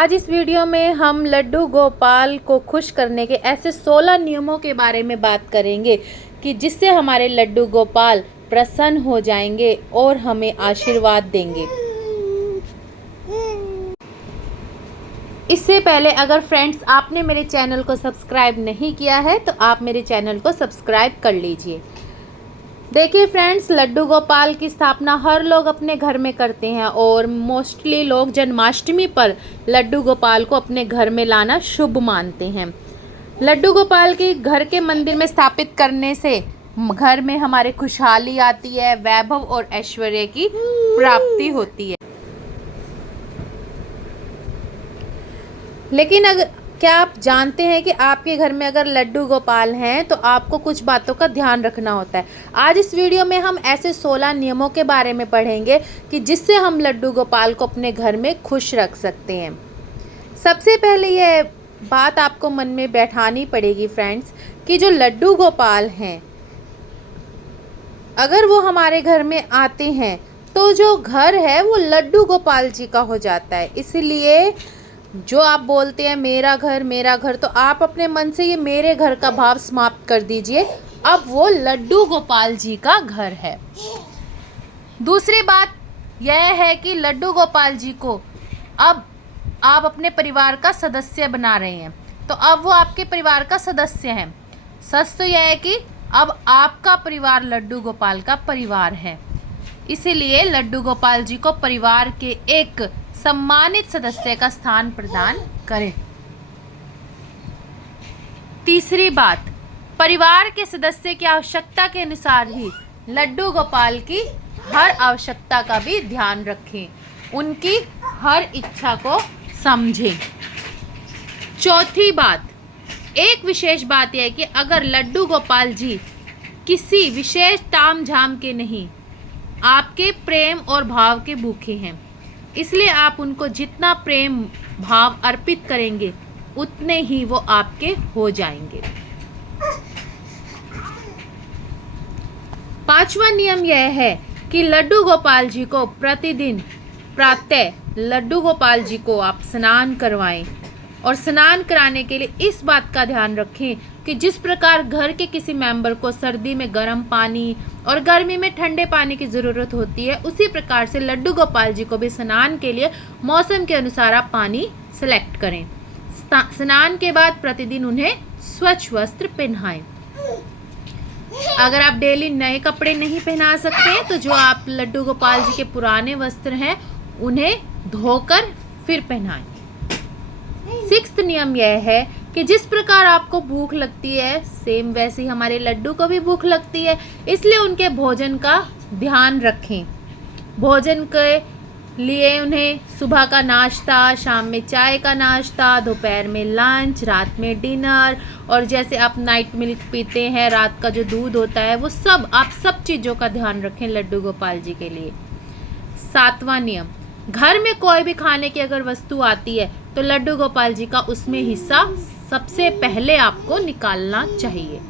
आज इस वीडियो में हम लड्डू गोपाल को खुश करने के ऐसे 16 नियमों के बारे में बात करेंगे कि जिससे हमारे लड्डू गोपाल प्रसन्न हो जाएंगे और हमें आशीर्वाद देंगे। इससे पहले अगर फ्रेंड्स आपने मेरे चैनल को सब्सक्राइब नहीं किया है तो आप मेरे चैनल को सब्सक्राइब कर लीजिए। देखिए फ्रेंड्स, लड्डू गोपाल की स्थापना हर लोग अपने घर में करते हैं और मोस्टली लोग जन्माष्टमी पर लड्डू गोपाल को अपने घर में लाना शुभ मानते हैं। लड्डू गोपाल की घर के मंदिर में स्थापित करने से घर में हमारे खुशहाली आती है, वैभव और ऐश्वर्य की प्राप्ति होती है। लेकिन अगर क्या आप जानते हैं कि आपके घर में अगर लड्डू गोपाल हैं तो आपको कुछ बातों का ध्यान रखना होता है। आज इस वीडियो में हम ऐसे 16 नियमों के बारे में पढ़ेंगे कि जिससे हम लड्डू गोपाल को अपने घर में खुश रख सकते हैं। सबसे पहले ये बात आपको मन में बैठानी पड़ेगी फ्रेंड्स कि जो लड्डू गोपाल हैं, अगर वो हमारे घर में आते हैं तो जो घर है वो लड्डू गोपाल जी का हो जाता है। इसलिए जो आप बोलते हैं मेरा घर, तो आप अपने मन से ये मेरे घर का भाव समाप्त कर दीजिए। अब वो लड्डू गोपाल जी का घर है। दूसरी बात यह है कि लड्डू गोपाल जी को अब आप अपने परिवार का सदस्य बना रहे हैं, तो अब वो आपके परिवार का सदस्य हैं। सच तो यह है कि अब आपका परिवार लड्डू गोपाल का परिवार है। इसीलिए लड्डू गोपाल जी को परिवार के एक सम्मानित सदस्य का स्थान प्रदान करें। तीसरी बात, परिवार के सदस्य की आवश्यकता के अनुसार ही लड्डू गोपाल की हर आवश्यकता का भी ध्यान रखें, उनकी हर इच्छा को समझें। चौथी बात, एक विशेष बात यह है कि अगर लड्डू गोपाल जी किसी विशेष ताम झाम के नहीं, आपके प्रेम और भाव के भूखे हैं, इसलिए आप उनको जितना प्रेम भाव अर्पित करेंगे उतने ही वो आपके हो जाएंगे। पांचवा नियम यह है कि लड्डू गोपाल जी को प्रतिदिन प्रातः लड्डू गोपाल जी को आप स्नान करवाएं और स्नान कराने के लिए इस बात का ध्यान रखें कि जिस प्रकार घर के किसी मेंबर को सर्दी में गर्म पानी और गर्मी में ठंडे पानी की ज़रूरत होती है, उसी प्रकार से लड्डू गोपाल जी को भी स्नान के लिए मौसम के अनुसार आप पानी सेलेक्ट करें। स्नान के बाद प्रतिदिन उन्हें स्वच्छ वस्त्र पहनाएं। अगर आप डेली नए कपड़े नहीं पहना सकते तो जो आप लड्डू गोपाल जी के पुराने वस्त्र हैं उन्हें धोकर फिर पहनाएं। सिक्स्थ नियम यह है कि जिस प्रकार आपको भूख लगती है सेम वैसे ही हमारे लड्डू को भी भूख लगती है, इसलिए उनके भोजन का ध्यान रखें। भोजन के लिए उन्हें सुबह का नाश्ता, शाम में चाय का नाश्ता, दोपहर में लंच, रात में डिनर, और जैसे आप नाइट मिल्क पीते हैं, रात का जो दूध होता है, वो सब आप सब चीज़ों का ध्यान रखें लड्डू गोपाल जी के लिए। सातवां नियम, घर में कोई भी खाने की अगर वस्तु आती है तो लड्डू गोपाल जी का उसमें हिस्सा सबसे पहले आपको निकालना चाहिए।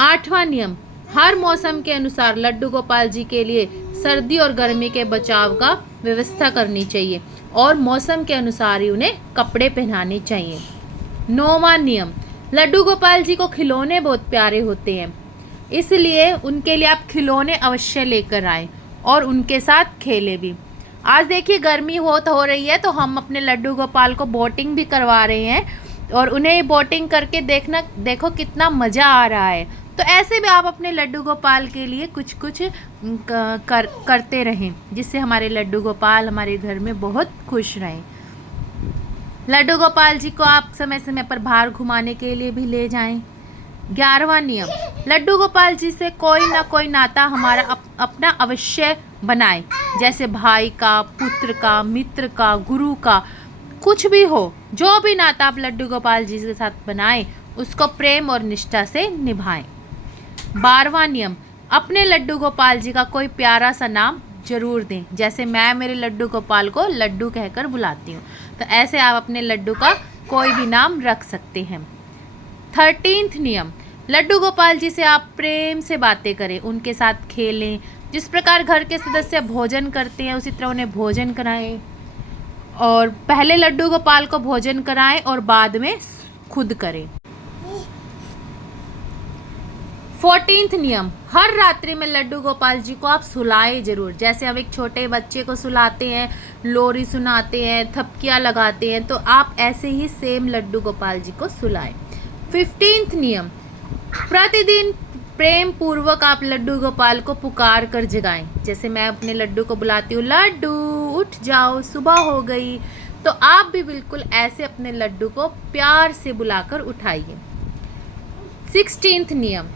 आठवां नियम, हर मौसम के अनुसार लड्डू गोपाल जी के लिए सर्दी और गर्मी के बचाव का व्यवस्था करनी चाहिए और मौसम के अनुसार ही उन्हें कपड़े पहनाने चाहिए। नौवां नियम, लड्डू गोपाल जी को खिलौने बहुत प्यारे होते हैं, इसलिए उनके लिए आप खिलौने अवश्य लेकर आएं और उनके साथ खेलें भी। आज देखिए गर्मी हो रही है तो हम अपने लड्डू गोपाल को बोटिंग भी करवा रहे हैं और उन्हें बोटिंग करके देखो कितना मज़ा आ रहा है। तो ऐसे भी आप अपने लड्डू गोपाल के लिए कुछ करते रहें जिससे हमारे लड्डू गोपाल हमारे घर में बहुत खुश रहें। लड्डू गोपाल जी को आप समय समय पर बाहर घुमाने के लिए भी ले जाएं। 11वां नियम, लड्डू गोपाल जी से कोई ना कोई नाता हमारा अपना अवश्य बनाए, जैसे भाई का, पुत्र का, मित्र का, गुरु का, कुछ भी हो, जो भी नाता आप लड्डू गोपाल जी के साथ बनाएं उसको प्रेम और निष्ठा से निभाएं। 12वां नियम, अपने लड्डू गोपाल जी का कोई प्यारा सा नाम जरूर दें, जैसे मैं मेरे लड्डू गोपाल को लड्डू कहकर बुलाती हूँ, तो ऐसे आप अपने लड्डू का कोई भी नाम रख सकते हैं। 13वां नियम, लड्डू गोपाल जी से आप प्रेम से बातें करें, उनके साथ खेलें। जिस प्रकार घर के सदस्य भोजन करते हैं उसी तरह उन्हें भोजन कराएं। और पहले लड्डू गोपाल को भोजन कराएं और बाद में खुद करें। 14th नियम, हर रात्रि में लड्डू गोपाल जी को आप सुलाएं जरूर। जैसे हम एक छोटे बच्चे को सुलाते हैं, लोरी सुनाते हैं, थपकियाँ लगाते हैं, तो आप ऐसे ही सेम लड्डू गोपाल जी को सुलाएं। 15th नियम, प्रतिदिन प्रेम पूर्वक आप लड्डू गोपाल को पुकार कर जगाएं। जैसे मैं अपने लड्डू को बुलाती हूँ, लड्डू उठ जाओ, सुबह हो गई, तो आप भी बिल्कुल ऐसे अपने लड्डू को प्यार से बुलाकर उठाइए। 16th नियम,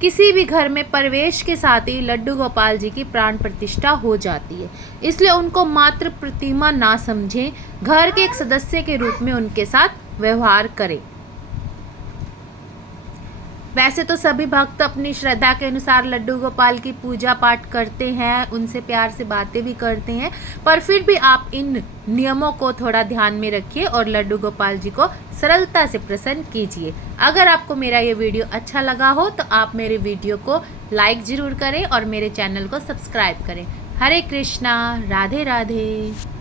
किसी भी घर में प्रवेश के साथ ही लड्डू गोपाल जी की प्राण प्रतिष्ठा हो जाती है, इसलिए उनको मात्र प्रतिमा ना समझें, घर के एक सदस्य के रूप में उनके साथ व्यवहार करें। वैसे तो सभी भक्त अपनी श्रद्धा के अनुसार लड्डू गोपाल की पूजा पाठ करते हैं, उनसे प्यार से बातें भी करते हैं, पर फिर भी आप इन नियमों को थोड़ा ध्यान में रखिए और लड्डू गोपाल जी को सरलता से प्रसन्न कीजिए। अगर आपको मेरा ये वीडियो अच्छा लगा हो तो आप मेरे वीडियो को लाइक ज़रूर करें और मेरे चैनल को सब्सक्राइब करें। हरे कृष्णा, राधे राधे।